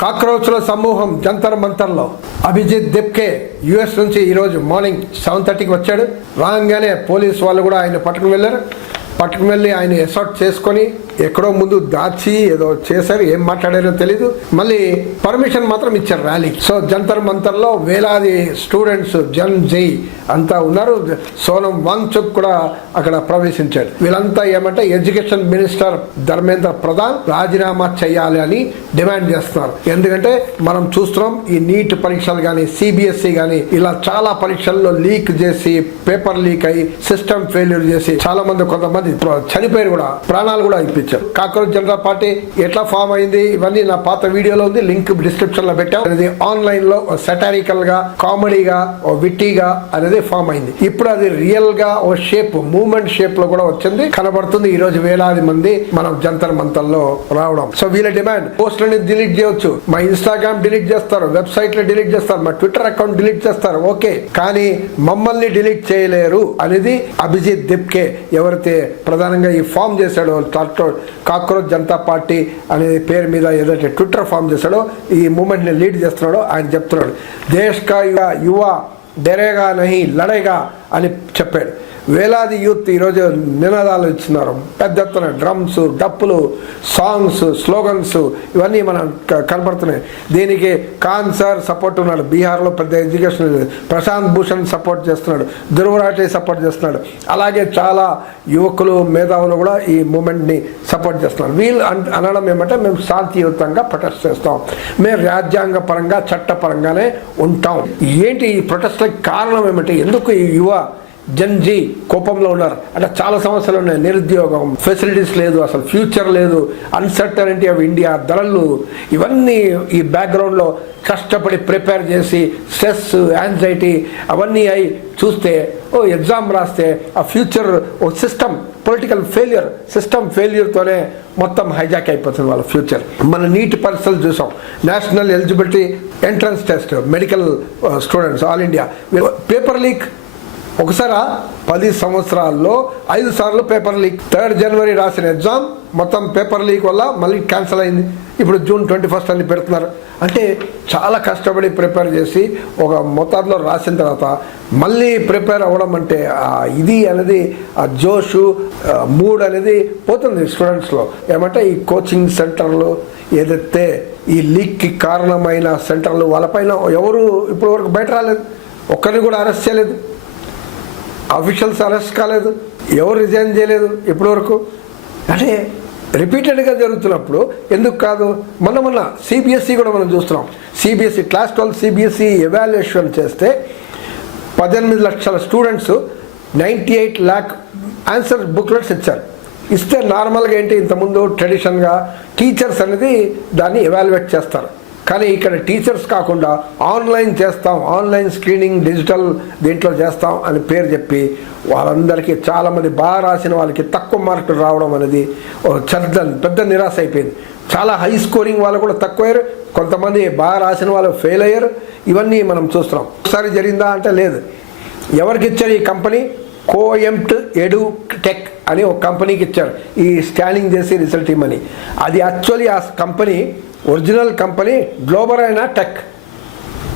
కాక్రోచ్ల సమూహం జంతర్ మంతర్లో అభిజిత్ దిప్కే యుఎస్ నుంచి ఈరోజు మార్నింగ్ 7:30కి వచ్చాడు. రాగానే పోలీసు వాళ్ళు కూడా ఆయన పట్టుకుని వెళ్ళి ఆయన ఎసార్ట్ చేసుకొని ఎక్కడో ముందు దాచి ఏదో చేశారు, ఏం మాట్లాడారో తెలీదు. మళ్ళీ పర్మిషన్ మాత్రం ఇచ్చారు ర్యాలీ. సో జంతర్ మంతర్లో వేలాది స్టూడెంట్స్ జన్ జై అంతా ఉన్నారు. సోనం వాంగ్చుక్ కూడా అక్కడ ప్రవేశించాడు. వీళ్ళంతా ఏమంటే ఎడ్యుకేషన్ మినిస్టర్ ధర్మేంద్ర ప్రధాన్ రాజీనామా చేయాలి అని డిమాండ్ చేస్తున్నారు. ఎందుకంటే మనం చూస్తున్నాం ఈ నీట్ పరీక్షలు కానీ సిబిఎస్ఈ కానీ ఇలా చాలా పరీక్షల్లో లీక్ చేసి పేపర్ లీక్ అయ్యి సిస్టమ్ ఫెయిల్యూర్ చేసి చాలా మంది కొంతమంది చనిపోయారు, కూడా ప్రాణాలు కూడా ఇప్పించారు. కాక్రోచ్ జనతా పార్టీ ఎట్లా ఫామ్ అయింది ఇవన్నీ నా పాత వీడియోలో ఉంది, లింక్ డిస్క్రిప్షన్ లో పెట్టాం. అనేది ఆన్లైన్ లో సెటారికల్ గా కామెడీగా విట్టీగా అనేది ఫామ్ అయింది. ఇప్పుడు అది రియల్ గా ఓ షేప్ మూవ్మెంట్ షేప్ లో కూడా వచ్చింది, కనబడుతుంది. ఈ రోజు వేలాది మంది మనం జంతర్ మంతర్లో రావడం. సో వీళ్ళ డిమాండ్ పోస్టులని డిలీట్ చేయొచ్చు, మా ఇన్స్టాగ్రామ్ డిలీట్ చేస్తారు, వెబ్సైట్ లో డిలీట్ చేస్తారు, మా ట్విట్టర్ అకౌంట్ డిలీట్ చేస్తారు, ఓకే, కానీ మమ్మల్ని డిలీట్ చేయలేరు అనేది అభిజిత్ దిప్కే ఎవరైతే ప్రధానంగా ఈ ఫామ్ చేశాడో కాక్రోచ్ జనతా పార్టీ అనే పేరు మీద ఏదైతే ట్విట్టర్ ఫామ్ చేశాడో ఈ మూమెంట్ ని లీడ్ చేస్తున్నాడో ఆయన చెప్తున్నాడు. దేశ్ కా యువ డరేగా నహీ లడేగా అని చెప్పాడు. వేలాది యూత్ ఈరోజు నినాదాలు ఇస్తున్నారు, పెద్ద ఎత్తున డ్రమ్స్, డప్పులు, సాంగ్స్, స్లోగన్స్ ఇవన్నీ మనం కనపడుతున్నాయి. దీనికి ఖాన్ సార్ సపోర్ట్ ఉన్నాడు, బీహార్లో పెద్ద ఎడ్యుకేషన్, ప్రశాంత్ భూషణ్ సపోర్ట్ చేస్తున్నాడు, ధృవరాటే సపోర్ట్ చేస్తున్నాడు, అలాగే చాలా యువకులు మేధావులు కూడా ఈ మూమెంట్ని సపోర్ట్ చేస్తున్నారు. వీళ్ళు అనడం ఏమంటే మేము శాంతియుతంగా ప్రొటెస్ట్ చేస్తాం, మేము రాజ్యాంగ పరంగా చట్టపరంగానే ఉంటాం. ఏంటి ఈ ప్రొటెస్ట్లకు కారణం ఏమంటే ఎందుకు ఈ యువ జన్జీ కోపంలో ఉన్నారు అంటే చాలా సమస్యలు ఉన్నాయి. నిరుద్యోగం, ఫెసిలిటీస్ లేదు, అసలు ఫ్యూచర్ లేదు, అన్సర్టనిటీ ఆఫ్ ఇండియా, ధరలు, ఇవన్నీ ఈ బ్యాక్గ్రౌండ్లో కష్టపడి ప్రిపేర్ చేసి స్ట్రెస్, యాంగ్జైటీ అవన్నీ అయి చూస్తే ఎగ్జామ్ రాస్తే ఆ ఫ్యూచర్ ఓ సిస్టమ్ పొలిటికల్ ఫెయిల్యూర్, సిస్టమ్ ఫెయిల్యూర్తోనే మొత్తం హైజాక్ అయిపోతుంది వాళ్ళ ఫ్యూచర్. మన నీట్ పరీక్షలు చూసాం, national eligibility entrance test, medical students all India paper leak. ఒకసారి 10 సంవత్సరాల్లో 5 సార్లు పేపర్ లీక్. 3rd జనవరి రాసిన ఎగ్జామ్ మొత్తం పేపర్ లీక్ వల్ల మళ్ళీ క్యాన్సిల్ అయింది. ఇప్పుడు జూన్ 21 అని పెడుతున్నారు. అంటే చాలా కష్టపడి ప్రిపేర్ చేసి ఒక మొత్తంలో రాసిన తర్వాత మళ్ళీ ప్రిపేర్ అవ్వడం అంటే ఇది అనేది ఆ జోషు, మూడ్ అనేది పోతుంది స్టూడెంట్స్లో. ఏమంటే ఈ కోచింగ్ సెంటర్లు ఏదైతే ఈ లీక్కి కారణమైన సెంటర్లు వాళ్ళపైన ఎవరు ఇప్పటి వరకు బయట రాలేదు, ఒక్కరిని కూడా అరెస్ట్ చేయలేదు, అఫీషియల్స్ అరెస్ట్ కాలేదు, ఎవరు రిజైన్ చేయలేదు ఇప్పటి వరకు. అంటే రిపీటెడ్గా జరుగుతున్నప్పుడు ఎందుకు కాదు? మొన్న సిబిఎస్ఈ కూడా మనం చూస్తున్నాం. సిబిఎస్ఈ క్లాస్ 12 సిబిఎస్ఈ ఎవాల్యుయేషన్ చేస్తే 18 లక్షల స్టూడెంట్స్ 98 lakh ఆన్సర్ బుక్లెట్స్ ఇచ్చారు. ఇస్తే నార్మల్గా ఏంటి ఇంతకుముందు ట్రెడిషన్గా టీచర్స్ అనేది దాన్ని ఎవాల్యుయేట్ చేస్తారు, కానీ ఇక్కడ టీచర్స్ కాకుండా ఆన్లైన్ చేస్తాం, ఆన్లైన్ స్క్రీనింగ్, డిజిటల్ దీంట్లో చేస్తాం అని పేరు చెప్పి వాళ్ళందరికీ చాలామంది బాగా రాసిన వాళ్ళకి తక్కువ మార్కులు రావడం అనేది పెద్ద నిరాశ అయిపోయింది. చాలా హై స్కోరింగ్ వాళ్ళు కూడా తక్కువయ్యారు, కొంతమంది బాగా రాసిన వాళ్ళు ఫెయిల్ అయ్యారు. ఇవన్నీ మనం చూస్తున్నాం. ఒకసారి జరిగిందా అంటే లేదు. ఎవరికి ఇచ్చారు ఈ కంపెనీ? కోఎంట్ ఎడు టెక్ అని ఒక కంపెనీకి ఇచ్చారు ఈ స్కానింగ్ చేసి రిజల్ట్ ఇమ్మని. అది యాక్చువల్లీ ఆ కంపెనీ ఒరిజినల్ కంపెనీ గ్లోబరైనా టెక్.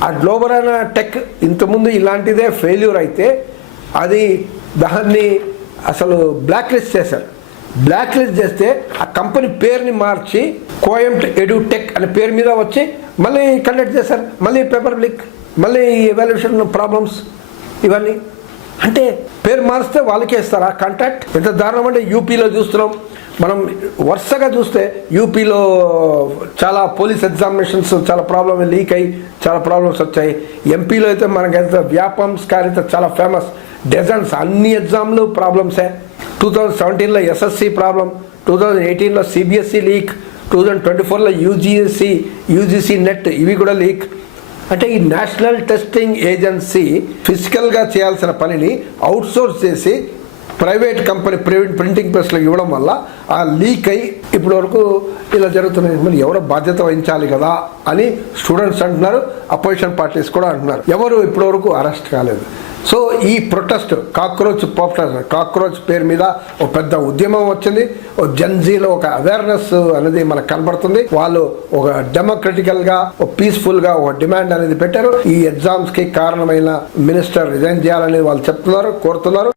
ఆ గ్లోబరైనా టెక్ ఇంతకుముందు ఇలాంటిదే ఫెయిల్యూర్ అయితే అది దాన్ని అసలు బ్లాక్ లిస్ట్ చేశారు. బ్లాక్ లిస్ట్ చేస్తే ఆ కంపెనీ పేరుని మార్చి కోఎంట్ ఎడు టెక్ అనే పేరు మీద వచ్చి మళ్ళీ కండక్ట్ చేశారు. మళ్ళీ పేపర్ లీక్, మళ్ళీ ఎవాల్యుయేషన్ ప్రాబ్లమ్స్, ఇవన్నీ. అంటే పేరు మారిస్తే వాళ్ళకే ఇస్తారా కాంట్రాక్ట్? ఎంత దారుణం అంటే యూపీలో చూస్తున్నాం మనం. వరుసగా చూస్తే యూపీలో చాలా పోలీస్ ఎగ్జామినేషన్స్ చాలా ప్రాబ్లమ్ లీక్ అయ్యి చాలా ప్రాబ్లమ్స్ వచ్చాయి. ఎంపీలో అయితే మనకి ఎంత వ్యాపమ్స్ కానీ చాలా ఫేమస్ డెజన్స్, అన్ని ఎగ్జామ్లు ప్రాబ్లమ్సే. 2017లో ఎస్ఎస్సి ప్రాబ్లం, 2018లో సిబిఎస్ఈ లీక్, 2024లో యూజీసీ నెట్ ఇవి కూడా లీక్. అంటే ఈ నేషనల్ టెస్టింగ్ ఏజెన్సీ ఫిజికల్గా చేయాల్సిన పనిని అవుట్సోర్స్ చేసి ప్రైవేట్ కంపెనీ ప్రింటింగ్ ప్రెస్లకు ఇవ్వడం వల్ల ఆ లీక్ అయ్యి ఇప్పటి వరకు ఇలా జరుగుతున్నాయి. మరి ఎవరో బాధ్యత వహించాలి కదా అని స్టూడెంట్స్ అంటున్నారు, అపోజిషన్ పార్టీస్ కూడా అంటున్నారు. ఎవరు ఇప్పటి వరకు అరెస్ట్ కాలేదు. సో ఈ ప్రొటెస్ట్ కాక్రోచ్ పేరు మీద ఒక పెద్ద ఉద్యమం వచ్చింది. జెన్జీలో ఒక అవేర్నెస్ అనేది మనకు కనబడుతుంది. వాళ్ళు ఒక డెమోక్రటికల్ గా పీస్ఫుల్ గా ఒక డిమాండ్ అనేది పెట్టారు. ఈ ఎగ్జామ్స్ కి కారణమైన మినిస్టర్ రిజైన్ చేయాలని వాళ్ళు చెప్తున్నారు, కోరుతున్నారు.